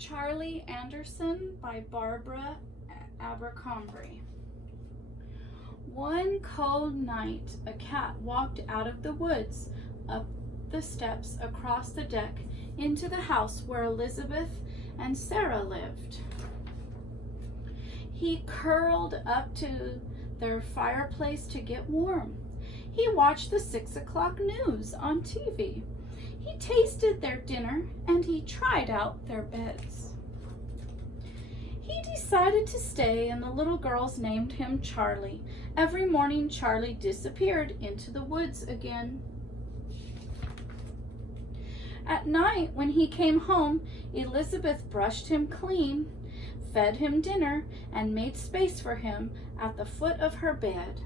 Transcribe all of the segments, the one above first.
Charlie Anderson by Barbara Abercrombie. One cold night, a cat walked out of the woods, up the steps, across the deck, into the house where Elizabeth and Sarah lived. He curled up to their fireplace to get warm. He watched the 6 o'clock news on TV. He tasted their dinner and he tried out their beds. He decided to stay and the little girls named him Charlie. Every morning Charlie disappeared into the woods again. At night when he came home, Elizabeth brushed him clean, fed him dinner, and made space for him at the foot of her bed.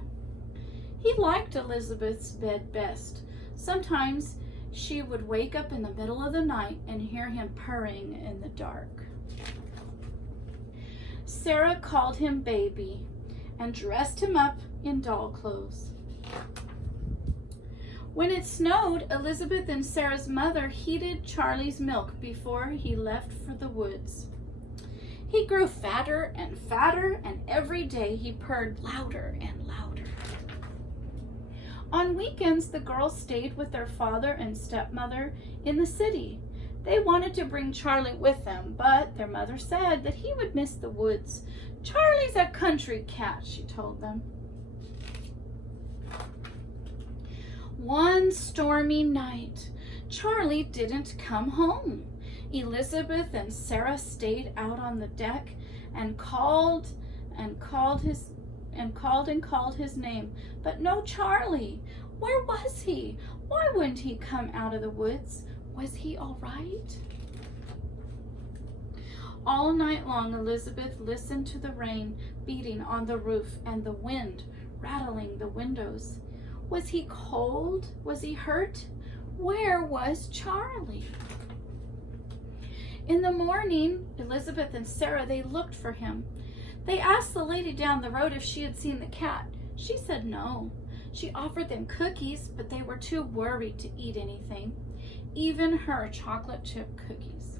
He liked Elizabeth's bed best. Sometimes she would wake up in the middle of the night and hear him purring in the dark. Sarah called him baby and dressed him up in doll clothes. When it snowed, Elizabeth and Sarah's mother heated Charlie's milk before he left for the woods. He grew fatter, and every day he purred louder and louder. On weekends, the girls stayed with their father and stepmother in the city. They wanted to bring Charlie with them, but their mother said that he would miss the woods. Charlie's a country cat, she told them. One stormy night, Charlie didn't come home. Elizabeth and Sarah stayed out on the deck and called his name, but no Charlie. Where was he? Why wouldn't he come out of the woods? Was he all right? All night long, Elizabeth listened to the rain beating on the roof and the wind rattling the windows. Was he cold? Was he hurt? Where was Charlie? In the morning, Elizabeth and Sarah, they looked for him. They asked the lady down the road if she had seen the cat. She said no. She offered them cookies, but they were too worried to eat anything, even her chocolate chip cookies.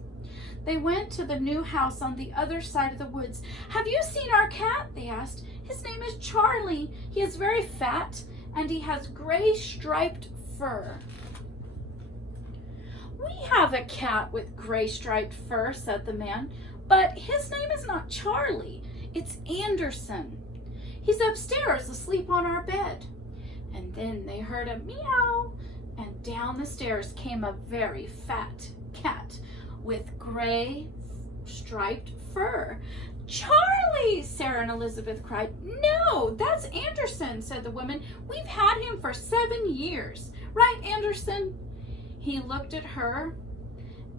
They went to the new house on the other side of the woods. "Have you seen our cat?" they asked. "His name is Charlie. He is very fat and he has gray striped fur." "We have a cat with gray striped fur," said the man, "but his name is not Charlie. It's Anderson. He's upstairs asleep on our bed." And then they heard a meow, and down the stairs came a very fat cat with gray striped fur. "Charlie!" Sarah and Elizabeth cried. "No, that's Anderson," said the woman. "We've had him for 7 years. Right, Anderson?" He looked at her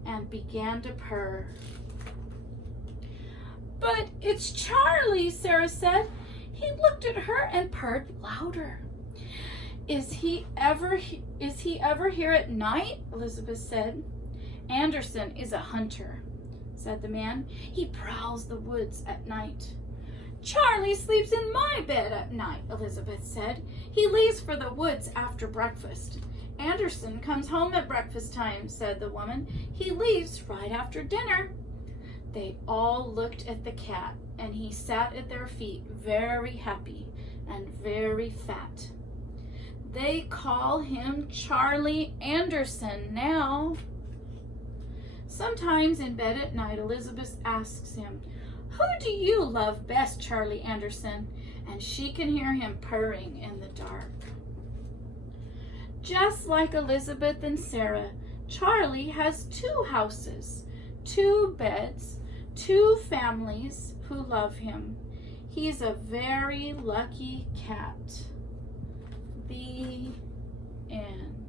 and began to purr. "But it's Charlie," Sarah said. He looked at her and purred louder. Is he ever here at night?" Elizabeth said. "Anderson is a hunter," said the man. "He prowls the woods at night." "Charlie sleeps in my bed at night," Elizabeth said. "He leaves for the woods after breakfast." "Anderson comes home at breakfast time," said the woman. "He leaves right after dinner." They all looked at the cat, and he sat at their feet very happy and very fat. They call him Charlie Anderson now. Sometimes in bed at night, Elizabeth asks him, "Who do you love best, Charlie Anderson?" And she can hear him purring in the dark. Just like Elizabeth and Sarah, Charlie has 2 houses, 2 beds, 2 families who love him. He's a very lucky cat. The end.